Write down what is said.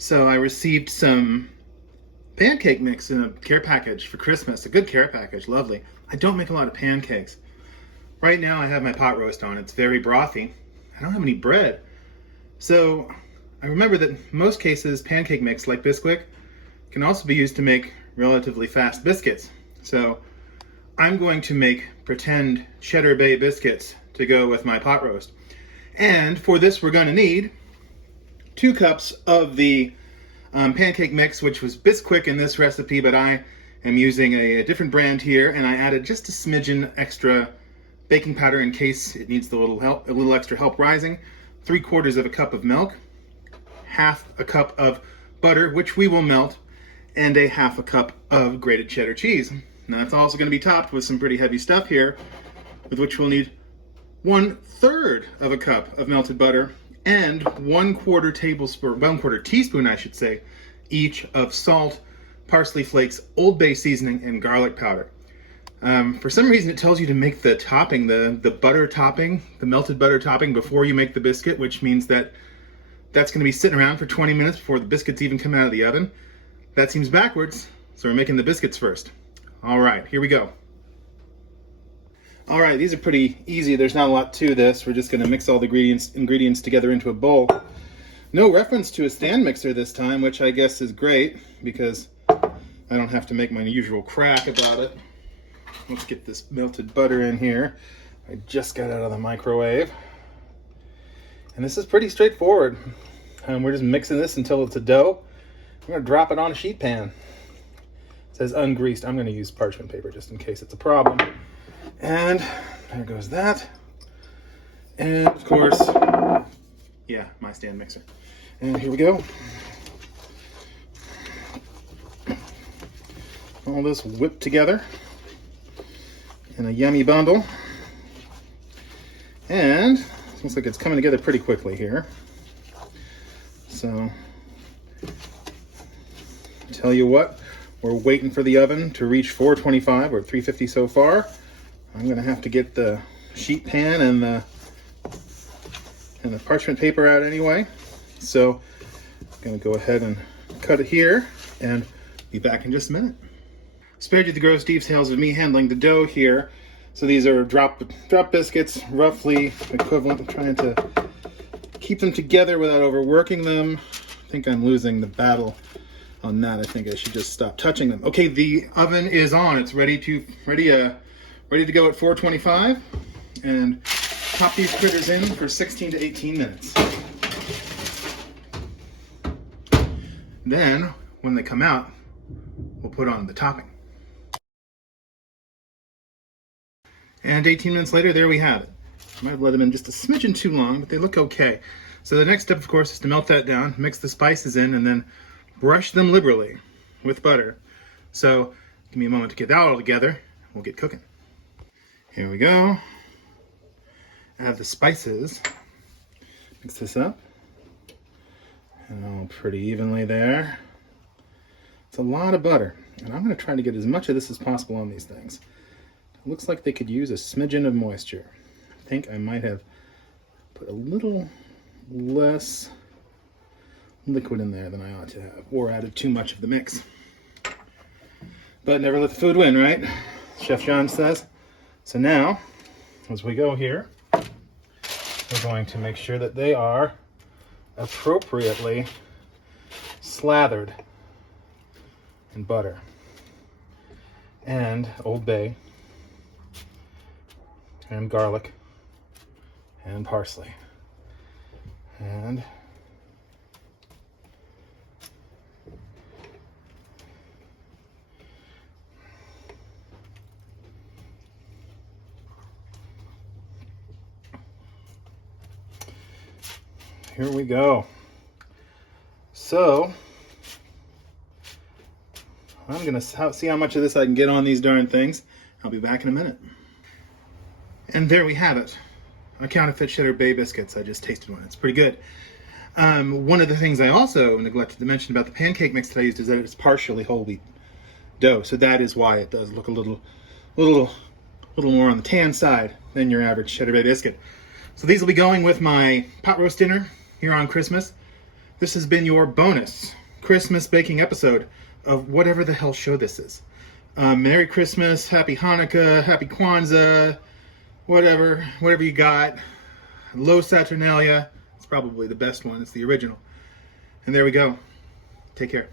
So I received some pancake mix in a care package for Christmas. A good care package, lovely. I don't make a lot of pancakes. Right now I have my pot roast on. It's very brothy. I don't have any bread. So I remember that in most cases pancake mix, like Biscuit, can also be used to make relatively fast biscuits. So I'm going to make pretend Cheddar Bay biscuits to go with my pot roast. And for this we're going to need 2 cups of the pancake mix, which was Biscuit in this recipe, but I am using a different brand here, and I added just a smidgen extra baking powder in case it needs a little extra help rising. 3/4 of a cup of milk, 1/2 a cup of butter, which we will melt, and a 1/2 a cup of grated cheddar cheese. Now that's also going to be topped with some pretty heavy stuff here, with which we'll need 1/3 of a cup of melted butter and 1/4 teaspoon, I should say, each of salt, parsley flakes, Old Bay seasoning, and garlic powder. For some reason it tells you to make the topping, the butter topping, the melted butter topping before you make the biscuit, which means that that's going to be sitting around for 20 minutes before the biscuits even come out of the oven. That seems backwards, so we're making the biscuits first. All right, here we go. All right, these are pretty easy. There's not a lot to this. We're just going to mix all the ingredients together into a bowl. No reference to a stand mixer this time, which I guess is great because I don't have to make my usual crack about it. Let's get this melted butter in here. I just got out of the microwave. And this is pretty straightforward. We're just mixing this until it's a dough. We're going to drop it on a sheet pan. It says ungreased. I'm going to use parchment paper just in case it's a problem. And there goes that. And of course, yeah, my stand mixer. And here we go. All this whipped together in a yummy bundle. And it looks like it's coming together pretty quickly here. So, tell you what, we're waiting for the oven to reach 425. We're at 350 so far. I'm gonna have to get the sheet pan and the parchment paper out anyway. So I'm gonna go ahead and cut it here and be back in just a minute. Spared you the gross details of me handling the dough here. So these are drop biscuits, roughly equivalent. I'm trying to keep them together without overworking them. I think I'm losing the battle on that. I think I should just stop touching them. Okay, the oven is on. It's ready to go at 425, and pop these critters in for 16 to 18 minutes. Then, when they come out, we'll put on the topping. And 18 minutes later, there we have it. I might have let them in just a smidgen too long, but they look okay. So the next step, of course, is to melt that down, mix the spices in, and then brush them liberally with butter. So give me a moment to get that all together. We'll get cooking. Here we go. Add the spices. Mix this up. And all pretty evenly there. It's a lot of butter. And I'm going to try to get as much of this as possible on these things. It looks like they could use a smidgen of moisture. I think I might have put a little less liquid in there than I ought to have, or added too much of the mix. But never let the food win, right? Chef John says. So now, as we go here, we're going to make sure that they are appropriately slathered in butter and Old Bay and garlic and parsley. And here we go. So I'm gonna see how much of this I can get on these darn things. I'll be back in a minute. And there we have it. A Counterfeit Cheddar Bay Biscuits. I just tasted one. It's pretty good. One of the things I also neglected to mention about the pancake mix that I used is that it's partially whole wheat dough. So that is why it does look a little more on the tan side than your average Cheddar Bay biscuit. So these will be going with my pot roast dinner here on Christmas. This has been your bonus Christmas baking episode of whatever the hell show this is. Merry Christmas, Happy Hanukkah, Happy Kwanzaa, whatever you got. Low Saturnalia. It's probably the best one. It's the original. And there we go. Take care.